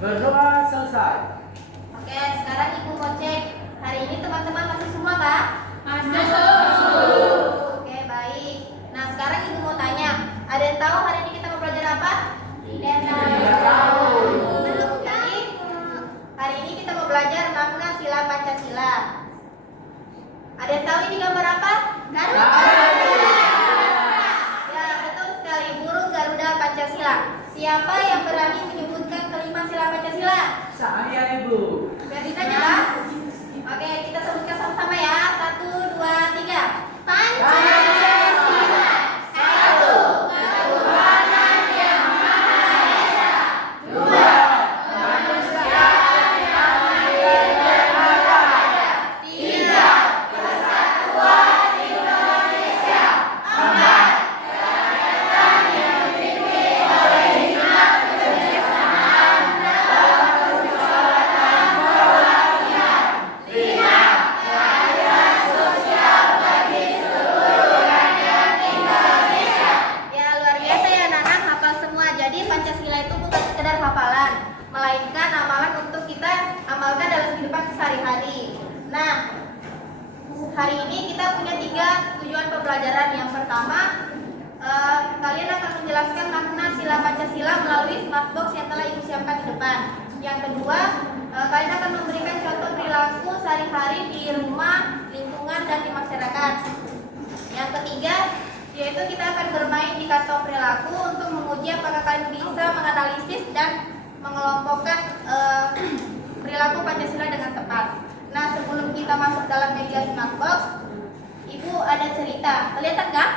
Berdoa selesai. Oke, sekarang Ibu mau cek. Hari ini teman-teman masuk semua kah? Masuk. Oke, baik. Nah, sekarang Ibu mau tanya. Ada yang tahu hari ini kita mau belajar apa? Tidak tahu. Jadi, hari ini kita mau belajar makna sila Pancasila. Ada yang tahu ini gambar apa? Garuda. Ya, betul sekali. Burung Garuda Pancasila. Siapa yang berani menyebutkan kelima sila Pancasila? Saya, Ibu. Biar ditanya lah. Oke, kita sebutkan sama-sama ya. 1, 2, 3. Pancasila. Satu, ketuhanan yang Maha Esa. Dua, kemanusiaan yang adil beradab. Tiga, persatuan Indonesia. Empat, kerakyatan yang dipimpin oleh hikmat kebijaksanaan dalam permusyawaratan perwakilan. Lima, keadilan sosial bagi seluruh rakyat Indonesia. Ya, luar biasa ya anak-anak, hafal semua. Jadi Pancasila itu bukan sekedar hafalan, melainkan amalan untuk kita amalkan dalam kehidupan sehari-hari. Nah, hari ini kita punya 3 tujuan pembelajaran. Yang pertama, kalian akan menjelaskan makna sila Pancasila melalui smart box yang telah Ibu siapkan di depan. Yang kedua, kalian akan memberikan contoh perilaku sehari-hari di rumah, lingkungan, dan di masyarakat. Yang ketiga, yaitu kita akan bermain di kantong perilaku untuk menguji apakah kalian bisa menganalisis dan mengelompokkan perilaku Pancasila dengan tepat. Nah, sebelum kita masuk dalam media smart box, Ibu ada cerita. Kelihatan nggak?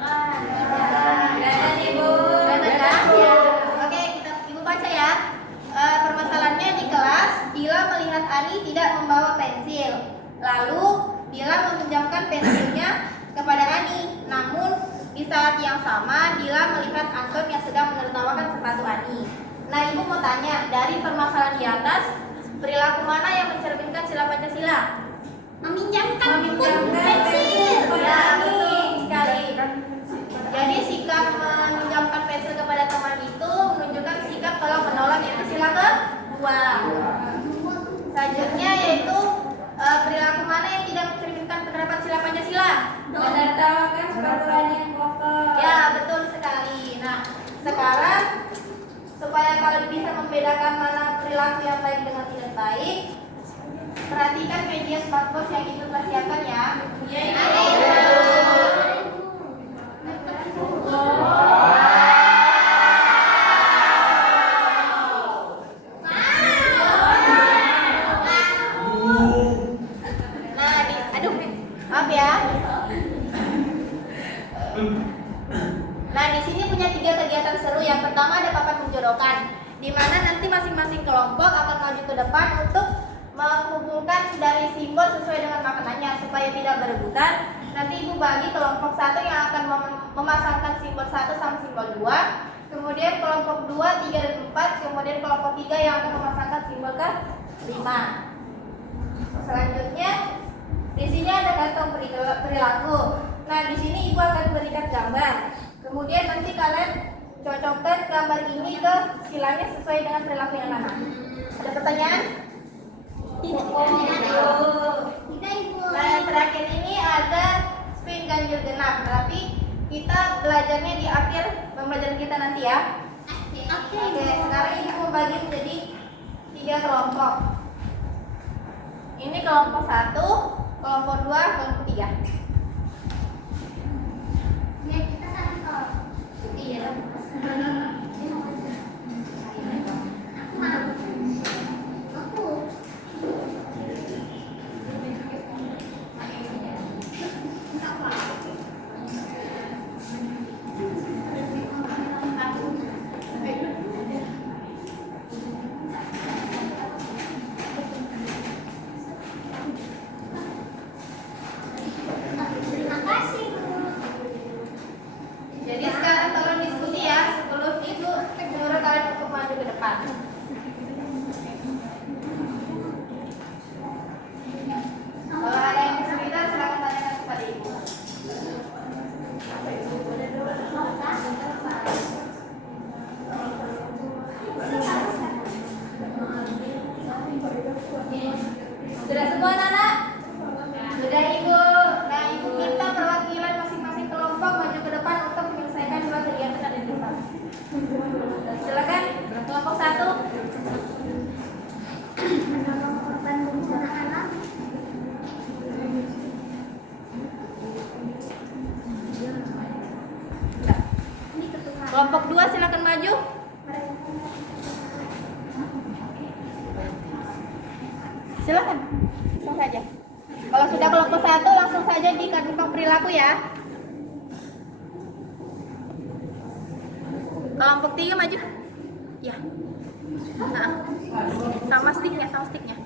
Kelihatan Ibu. Kelihatan kan? Ya. Oke, Ibu baca ya. Permasalahannya di kelas, Dila melihat Ani tidak membawa pensil. Lalu Dila meminjamkan pensilnya kepada Ani. Namun di saat yang sama Dila melihat Anton yang sedang menertawakan sepatu Ani. Nah, Ibu mau tanya, dari permasalahan di atas, perilaku mana yang mencerminkan sila Pancasila? Meminjamkan pensil. Ya, betul sekali. Jadi sikap meminjamkan pensil kepada teman itu menunjukkan sikap kalau menolak, yaitu sila kedua. Selanjutnya yaitu perilaku mana yang tidak mencerminkan penerapan sila Pancasila? Menertawakan sepatu yang kotor. Ya, betul sekali. Nah, sekarang supaya kalian bisa membedakan mana perilaku yang baik dengan tidak baik, perhatikan media smart box yang Ibu telah siapkan ya. Nah, aduh, maaf ya. Nah, di sini punya 3 kegiatan seru. Yang pertama ada papan menjodohkan, di mana nanti masing-masing kelompok akan maju ke depan untuk mengumpulkan dari simbol sesuai dengan maknanya supaya tidak berebutan. Nanti Ibu bagi kelompok 1 yang akan memasangkan simbol 1 sama simbol 2, kemudian kelompok 2, 3, dan 4, kemudian kelompok 3 yang akan memasangkan simbol ke 5. Selanjutnya di sini ada kantong perilaku. Nah, di sini Ibu akan berikan gambar. Kemudian nanti kalian cocokkan gambar ini ke silanya sesuai dengan perilaku yang mana. Ada pertanyaan? Tidak. Nah, yang terakhir ini ada spin ganjil genap. Tapi kita belajarnya di akhir pembelajaran kita nanti ya. Oke, sekarang Ibu bagi menjadi 3 kelompok. Ini kelompok 1, kelompok 2, kelompok 3. Jadi sekarang tolong diskusi ya sebelum Ibu menyuruh kalian untuk maju ke depan. Kalau ada yang kesulitan silakan tanyakan kepada Ibu. Kelompok 2 silakan maju. Silakan. Langsung saja. Kalau sudah kelompok 1 langsung saja di kantong perilaku ya. Kelompok 3 maju. Ya. Nah. Sama sticknya, sama sticknya.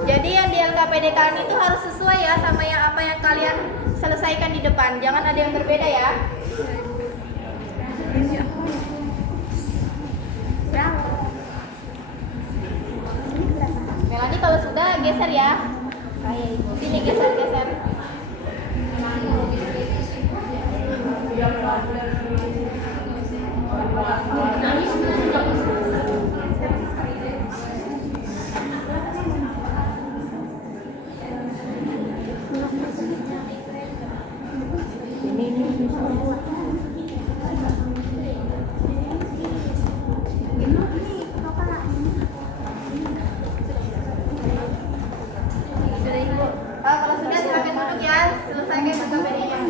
Jadi yang di LKPDKN itu harus sesuai ya sama yang apa yang kalian selesaikan di depan. Jangan ada yang berbeda ya. Melani kalau sudah geser ya. Sini geser-geser. Kalau sudah silakan duduk ya. Selesaikan LKPD-nya.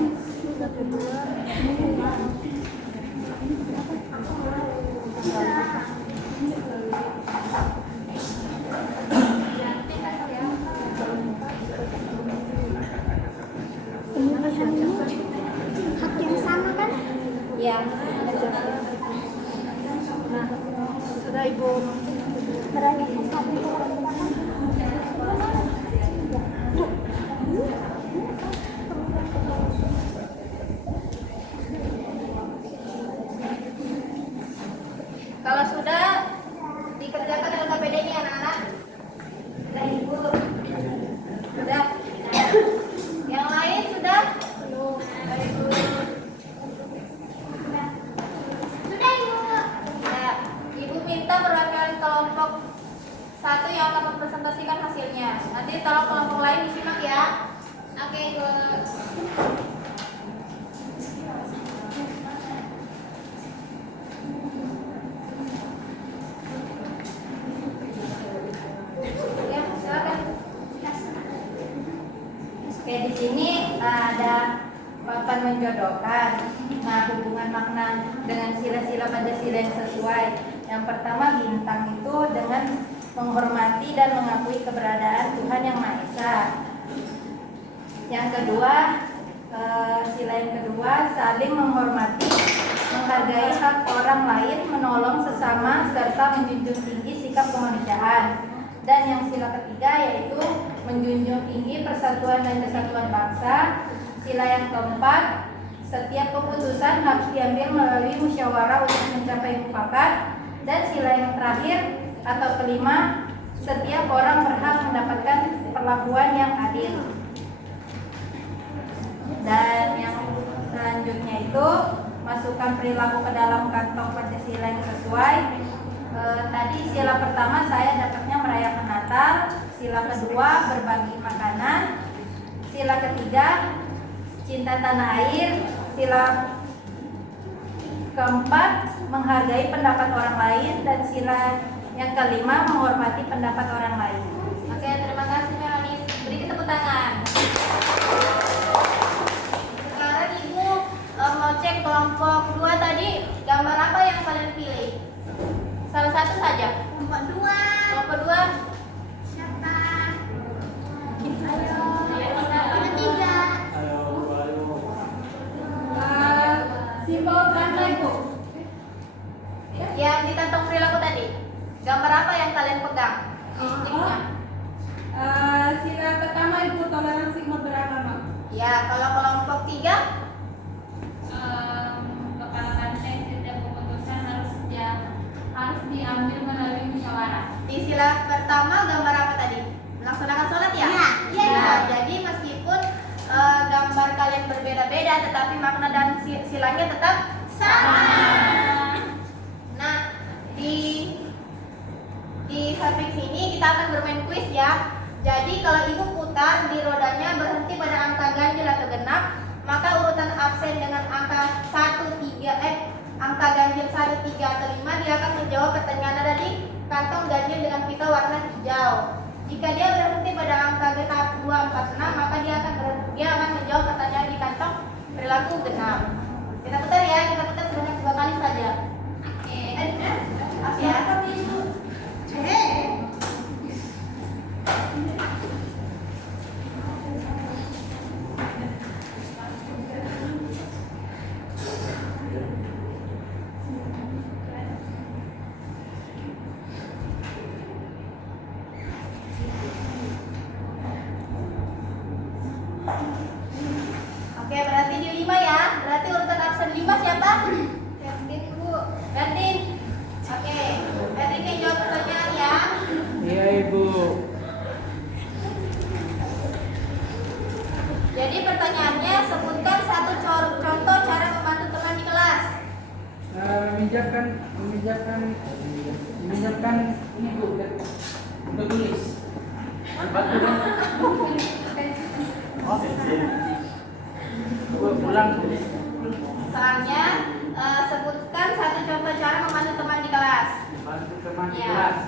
Hak yang sama kan? Ya. Sudah Ibu. Merayakan satu Kalau sudah dikerjakan LKPD-nya anak-anak. Sudah Ibu. Sudah. Yang lain sudah? Belum. Sudah Ibu. Ya, Ibu minta perwakilan kelompok 1 yang akan mempresentasikan hasilnya. Nanti tolong kelompok lain disimak ya. Oke Ibu. Ya, silakan. Oke, di sini ada papan menjodohkan. Nah, hubungan makna dengan sila-sila Pancasila yang sesuai. Yang pertama, bintang itu dengan menghormati dan mengakui keberadaan Tuhan Yang Maha Esa. Yang kedua, sila yang kedua, saling menghormati, menghargai hak orang lain, menolong sesama, serta menjunjung tinggi sikap kemanusiaan. Dan yang sila ketiga yaitu menjunjung tinggi persatuan dan kesatuan bangsa. Sila yang keempat, setiap keputusan harus diambil melalui musyawarah untuk mencapai mufakat. Dan sila yang terakhir atau kelima, setiap orang berhak mendapatkan perlakuan yang adil. Dan yang selanjutnya itu masukkan perilaku ke dalam kantong Pancasila yang sesuai. Tadi sila pertama saya dapatnya merayakan Natal, sila kedua berbagi makanan, sila ketiga cinta tanah air, sila keempat menghargai pendapat orang lain, dan sila yang kelima menghormati pendapat orang lain. Oke, terima kasih Melani. Beri tepuk tangan. Sekarang Ibu mau cek kelompok 2 tadi gambar apa yang kalian pilih? Salah satu saja. Kelompok 2. Kelompok 2. Siapa? Ayo. Kelompok 3. Simbol tanda Ibu. Yang di kantong perilaku tadi. Gambar apa yang kalian pegang? Sticknya. Sila pertama Ibu, toleransi umat beragama. Ya, kalau kelompok 3 Kepala banteng setiap keputusan harus diambil melalui musyawarah. di sila pertama gambar apa tadi? Melaksanakan sholat ya? Iya. Nah, jadi meskipun gambar kalian berbeda-beda, tetapi makna dan silanya tetap sama. Nah, di samping sini kita akan bermain kuis ya. Jadi kalau Ibu putar di rodanya berhenti pada angka ganjil atau genap, maka urutan absen dengan angka 1, 3, angka ganjil 1, 3, atau 5, dia akan menjawab pertanyaan ada di kantong ganjil dengan pita warna hijau. Jika dia berhenti pada angka genap 2, 4, Oke, berarti di 5 ya. Berarti urutan absen 5 siapa? Ferdin, Bu. Ferdin. Oke, Ferdin yang jawab pertanyaan ya. Iya Ibu. Jadi pertanyaannya, sebutkan satu contoh cara membantu teman di kelas. Meminjamkan ini Bu, untuk tulis. Bantu kan? Bu, pulang. Soalnya, sebutkan satu contoh cara membantu teman di kelas. Bantu teman di Iya. kelas.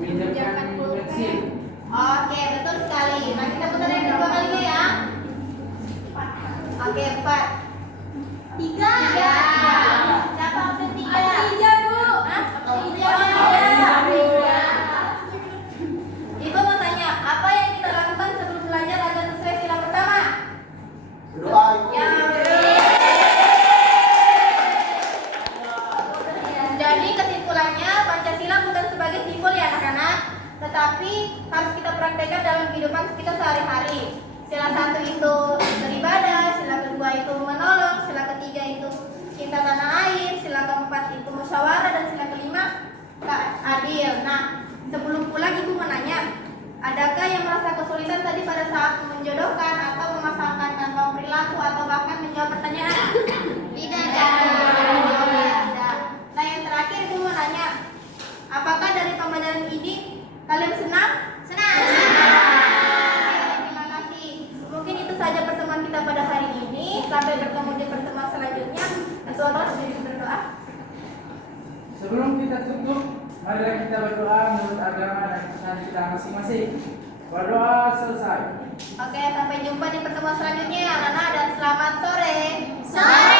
Meminjamkan pensil. Oke, betul sekali. Nah, kita putar yang kedua kalinya ya. Oke, 4. 3. Siapa absen 3? Iya, Bu. Hah? Ibu mau tanya, apa yang kita lakukan sebelum belajar agar sesuai sila pertama? Berdoa Ibu. Yang Jadi kesimpulannya, Pancasila bukan sebagai simbol ya anak-anak, tetapi harus kita praktekkan dalam kehidupan kita sehari-hari. Sila 1 itu beribadah, sila kedua itu menolong, sila ketiga itu cinta tanah air, sila keempat itu musyawarah, dan sila kelima adil. Nah, sebelum pulang ibu menanya, adakah yang merasa kesulitan tadi pada saat menjodohkan atau memasangkan kantong perilaku atau bahkan menjawab pertanyaan? Tidak. Tidak. Nah, yang terakhir ibu mau nanya, apakah dari pembelajaran ini kalian senang? Senang. Terima kasih. Mungkin itu saja pertemuan kita pada hari ini. Sampai bertemu di pertemuan selanjutnya. Allah berdoa. Sebelum kita tutup, marilah kita berdoa menurut agama dan keyakinan kita masing-masing. Berdoa selesai. Oke, sampai jumpa di pertemuan selanjutnya ya, anak-anak, dan selamat sore. Sore.